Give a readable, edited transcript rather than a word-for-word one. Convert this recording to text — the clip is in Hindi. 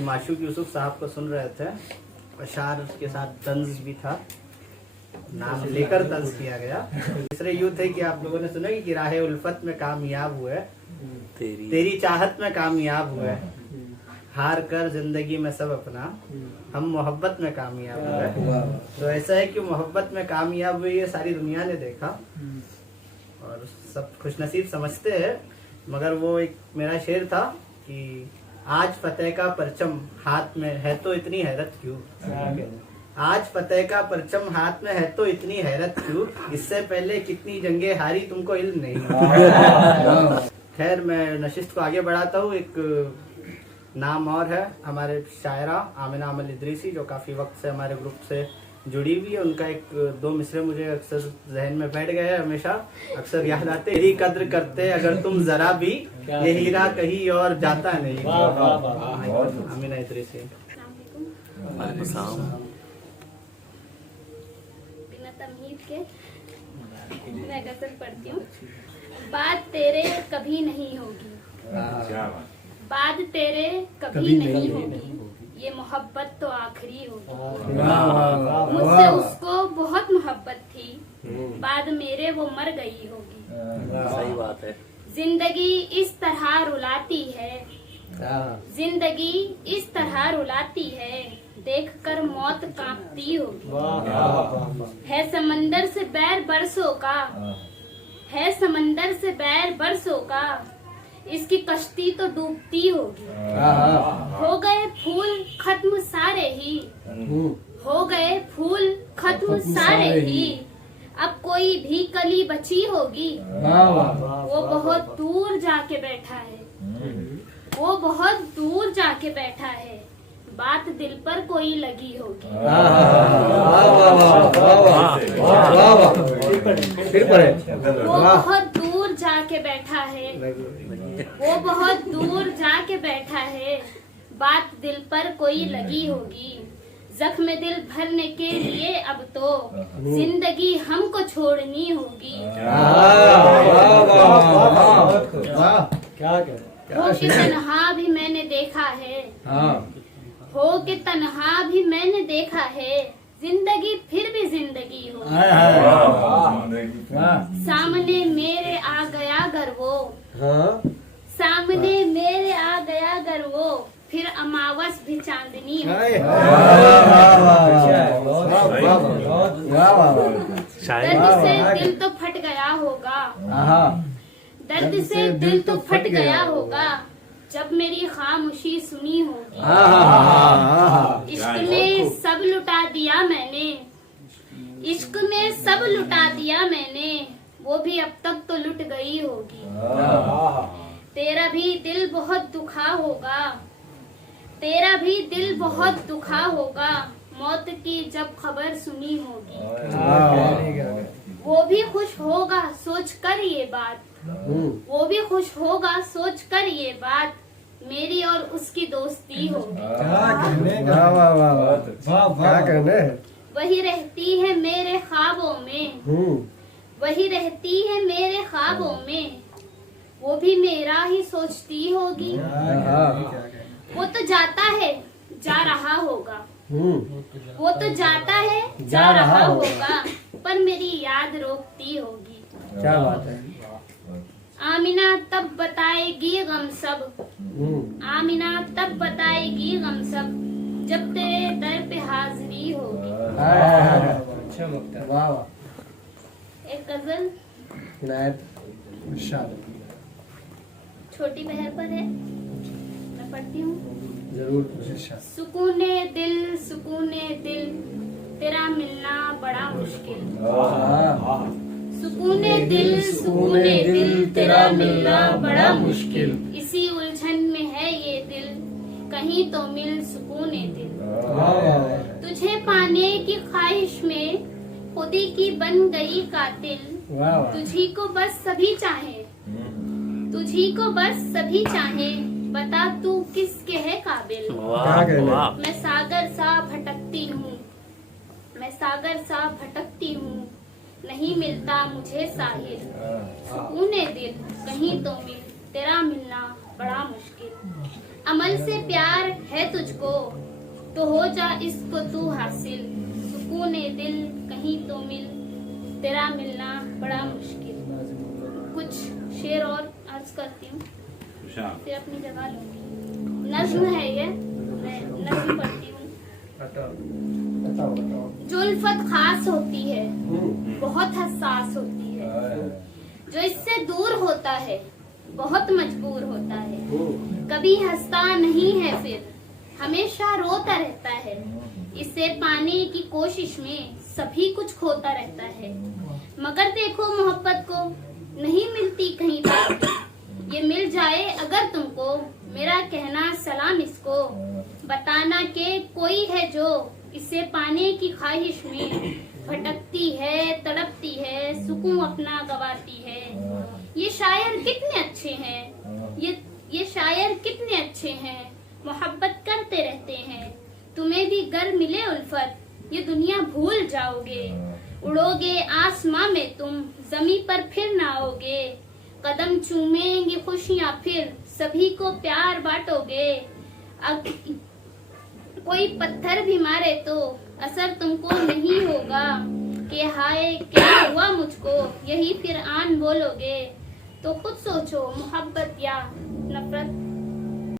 अभी माशूक यूसुफ साहब को सुन रहे थे, अशार के साथ तंज भी था, नाम लेकर तंज किया गया। तीसरे यूँ थे कि आप लोगों ने सुना कि राह उल्फत में कामयाब हुए, तेरी चाहत में कामयाब हुए, हार कर जिंदगी में सब अपना, हम मोहब्बत में कामयाब हुए। तो ऐसा है कि मोहब्बत में कामयाब हुए ये सारी दुनिया ने देखा और सब खुशनसीब समझते हैं। मगर वो एक मेरा शेर था कि आज फतेह का परचम हाथ में है तो इतनी हैरत क्यों, आज फतेह का परचम हाथ में है तो इतनी हैरत क्यों, इससे पहले कितनी जंगें हारी तुमको इल्म नहीं। खैर मैं नशिस्त को आगे बढ़ाता हूँ। एक नाम और है हमारे शायरा आमिना अमल इदरीसी, जो काफ़ी वक्त से हमारे ग्रुप से जुड़ी हुई है। उनका एक दो मिसरे मुझे अक्सर जहन में बैठ गए हैं, हमेशा अक्सर याद आते। तेरी कद्र करते अगर तुम जरा भी, ये हीरा कहीं और जाता नहीं। आमिना इदरीसी। बिना तमीज के मैं गजल पढ़ती हूँ। बात तेरे कभी नहीं होगी, बात तेरे कभी नहीं होगी, ये मोहब्बत तो आखिरी होगी। मुझसे उसको बहुत मोहब्बत थी, बाद मेरे वो मर गई होगी। सही बात है। जिंदगी इस तरह रुलाती है, जिंदगी इस तरह रुलाती है, देखकर मौत कांपती होगी। है समंदर से बैर बरसों का, है समंदर से बैर बरसों का, इसकी कश्ती तो डूबती होगी। हो गए फूल खत्म सारे ही, हो गए फूल खत्म सारे ही, अब कोई भी कली बची होगी। वो बहुत दूर जाके बैठा है, वो बहुत दूर जाके बैठा है, बात दिल पर कोई लगी होगी। वो बहुत दूर जाके बैठा है, वो बहुत दूर जाके बैठा है, बात दिल पर कोई लगी होगी। जख्म दिल भरने के लिए अब तो जिंदगी हमको छोड़नी होगी। हो के तन्हा भी मैंने देखा है, हो के तन्हा भी मैंने देखा है, जिंदगी फिर भी जिंदगी हो। सामने मेरे आ गया अगर वो, सामने मेरे आ गया अगर वो, फिर अमावस भी चांदनी हो। दर्द से दिल तो फट गया होगा, दर्द से दिल तो फट गया होगा, जब मेरी खामोशी सुनी होगी। इश्क में सब लुटा दिया मैंने, इश्क में सब लुटा दिया मैंने, वो भी अब तक तो लुट गई होगी। तेरा भी दिल बहुत दुखा होगा, तेरा भी दिल बहुत दुखा होगा, मौत की जब खबर सुनी होगी। वो भी खुश होगा सोच कर ये बात, वो भी खुश होगा सोच कर ये बात, मेरी और उसकी दोस्ती होगी। वही रहती है मेरे ख्वाबों में, वही रहती है मेरे ख्वाबों में, वो भी मेरा ही सोचती होगी। वो तो जाता है जा रहा होगा, वो तो जाता है जा रहा होगा, पर मेरी याद रोकती होगी। क्या बात है। आमिना तब बताएगी गम सब, आमिना तब बताएगी गम सब, जब तेरे दर पे हाजिरी होगी। वाह। एक गजल छोटी बहर पर है, मैं पढ़ती हूँ। जरूर। सुकूने दिल तेरा मिलना बड़ा मुश्किल, सुकूने दिल तेरा मिलना बड़ा मुश्किल, इसी उलझन में है ये दिल, कहीं तो मिल सुकूने दिल। तुझे पाने की ख्वाहिश में खुदी की बन गई कातिल, तुझी को बस सभी चाहे, तुझी को बस सभी चाहे, बता तू किसके है काबिल। मैं सागर सा भटकती हूँ, मैं सागर सा भटकती हूँ, नहीं मिलता मुझे साहिल, सुकूने दिल कहीं तो मिल, तेरा मिलना बड़ा मुश्किल। अमल से प्यार है तुझको, तो हो जा इसको तू हासिल। सुकून दिल कहीं तो मिल, तेरा मिलना बड़ा मुश्किल। कुछ शेर और अर्ज करती हूँ, फिर अपनी जगह लूंगी। नज्म है ये, मैं नज्म पढ़ती हूँ। बताओ। जो उल्फत खास होती है, बहुत हसास होती है। जो इससे दूर होता है, बहुत मजबूर होता है। कभी हंसता नहीं है, फिर हमेशा रोता रहता है। इसे पाने की कोशिश में सभी कुछ खोता रहता है। मगर देखो मोहब्बत को नहीं मिलती कहीं पर। ये मिल जाए अगर तुमको, मेरा कहना सलाम इसको। बताना के कोई है जो इसे पाने की ख्वाहिश में भटकती है, तड़पती है, सुकून अपना गवाती है। ये शायर कितने अच्छे हैं, ये शायर कितने अच्छे हैं, मोहब्बत करते रहते हैं। तुम्हें भी गर मिले उल्फत, ये दुनिया भूल जाओगे। उड़ोगे आसमां में तुम, जमी पर फिर ना आओगे। कदम चूमेंगे खुशियां, फिर सभी को प्यार बांटोगे। कोई पत्थर भी मारे तो असर तुमको नहीं होगा कि हाय क्या हुआ मुझको, यही फिर आन बोलोगे। तो खुद सोचो, मोहब्बत या नफरत